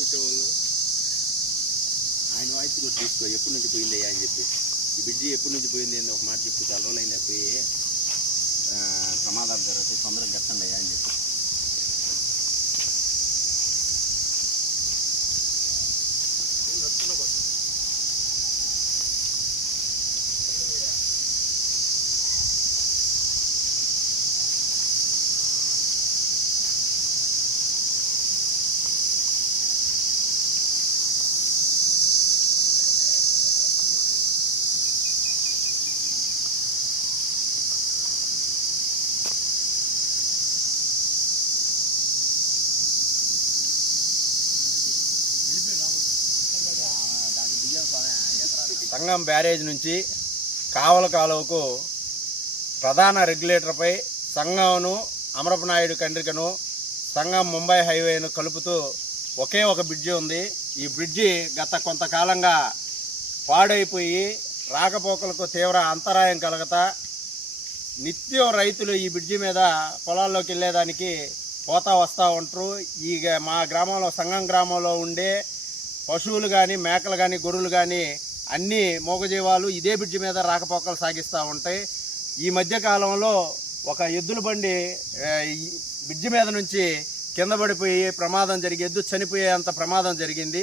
పశువులు ఆయన వాయిస్ కూడా తీసుకో ఎప్పటి నుంచి పోయిందే అని చెప్పి. ఈ బ్రిడ్జి ఎప్పటి నుంచి పోయింది అని ఒక మాట చెప్పి చాలా రోజులైనా పోయి ప్రమాదాలు జరిగితే తొందరగా గట్టండి అని చెప్పి. సంగం బ్యారేజ్ నుంచి కావల కాలువకు ప్రధాన రెగ్యులేటర్పై సంగంను అమరపనాయుడు కండ్రికను సంగం ముంబై హైవేను కలుపుతూ ఒకే ఒక బ్రిడ్జి ఉంది. ఈ బ్రిడ్జి గత కొంతకాలంగా పాడైపోయి రాకపోకలకు తీవ్ర అంతరాయం కలగతా నిత్యం రైతులు ఈ బ్రిడ్జి మీద పొలాల్లోకి వెళ్ళేదానికి పోతా వస్తూ ఉంటారు. ఈ మా గ్రామంలో సంగం గ్రామంలో ఉండే పశువులు కానీ మేకలు కానీ గొర్రెలు కానీ అన్ని మూగజీవాలు ఇదే బ్రిడ్జి మీద రాకపోకలు సాగిస్తూ ఉంటాయి. ఈ మధ్య కాలంలో ఒక ఎద్దుల బండి బ్రిడ్జి మీద నుంచి కింద పడిపోయి ప్రమాదం జరిగి ఎద్దు చనిపోయేంత ప్రమాదం జరిగింది.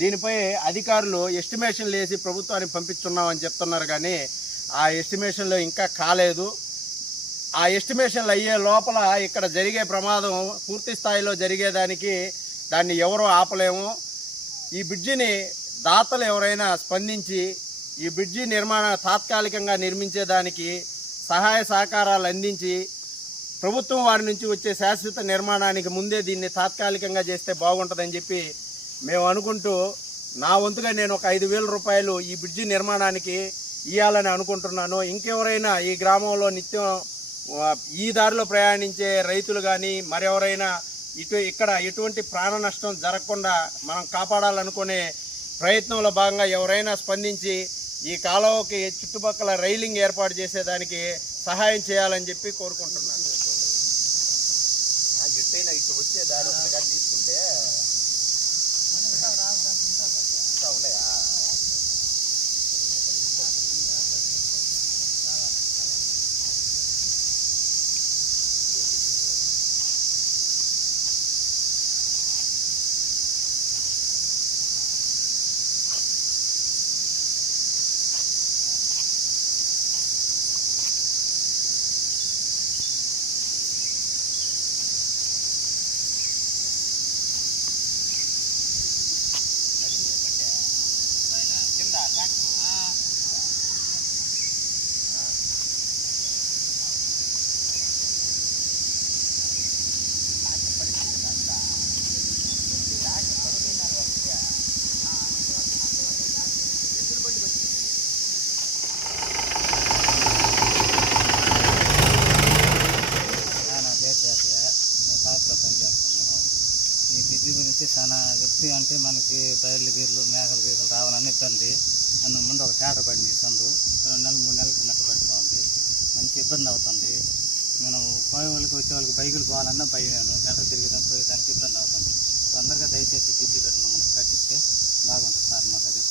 దీనిపై అధికారులు ఎస్టిమేషన్లు వేసి ప్రభుత్వానికి పంపిస్తున్నామని చెప్తున్నారు కానీ ఆ ఎస్టిమేషన్లో ఇంకా కాలేదు. ఆ ఎస్టిమేషన్లు అయ్యే లోపల ఇక్కడ జరిగే ప్రమాదం పూర్తి స్థాయిలో జరిగేదానికి దాన్ని ఎవరూ ఆపలేము. ఈ బ్రిడ్జిని దాతలు ఎవరైనా స్పందించి ఈ బ్రిడ్జి నిర్మాణ తాత్కాలికంగా నిర్మించేదానికి సహాయ సహకారాలు అందించి ప్రభుత్వం వారి నుంచి వచ్చే శాశ్వత నిర్మాణానికి ముందే దీన్ని తాత్కాలికంగా చేస్తే బాగుంటుందని చెప్పి మేము అనుకుంటూ నా వంతుగా నేను ఒక ఐదు వేల రూపాయలు ఈ బ్రిడ్జి నిర్మాణానికి ఇవ్వాలని అనుకుంటున్నాను. ఇంకెవరైనా ఈ గ్రామంలో నిత్యం ఈ దారిలో ప్రయాణించే రైతులు కానీ మరెవరైనా ఇటు ఇక్కడ ఎటువంటి ప్రాణ నష్టం జరగకుండా మనం కాపాడాలనుకునే ప్రయత్నంలో భాగంగా ఎవరైనా స్పందించి ఈ కాలువకి చుట్టుపక్కల రైలింగ్ ఏర్పాటు చేసేదానికి సహాయం చేయాలని చెప్పి కోరుకుంటున్నాను. ఎట్టయినా ఇటు వచ్చే దారి తీసుకుంటే ఇంకా ఉన్నాయా కింద ట్రాక్టర్ నా పేరు చేతయ్య నేను పనిచేస్తున్నాను ఈ బిజీ గురించి చాలా వ్యక్తి అంటే మనకి బయర్లు గీర్లు మేకలు గీకలు రావాలని ఇబ్బంది. నన్ను ముందు ఒక తేట పడింది సందు రెండు నెలలు మూడు నెలలకి కిందట పడిపోతుంది మంచి ఇబ్బంది అవుతుంది. నేను పోయే వాళ్ళకి వచ్చే వాళ్ళకి బైకులు పోవాలన్నా భయమేను. జంట తిరిగేదాన్ని పోయేదానికి ఇబ్బంది అవుతుంది. తొందరగా దయచేసి బిజీ గడ్డ మనకి కట్టిస్తే బాగుంటుంది సార్ మాకు అది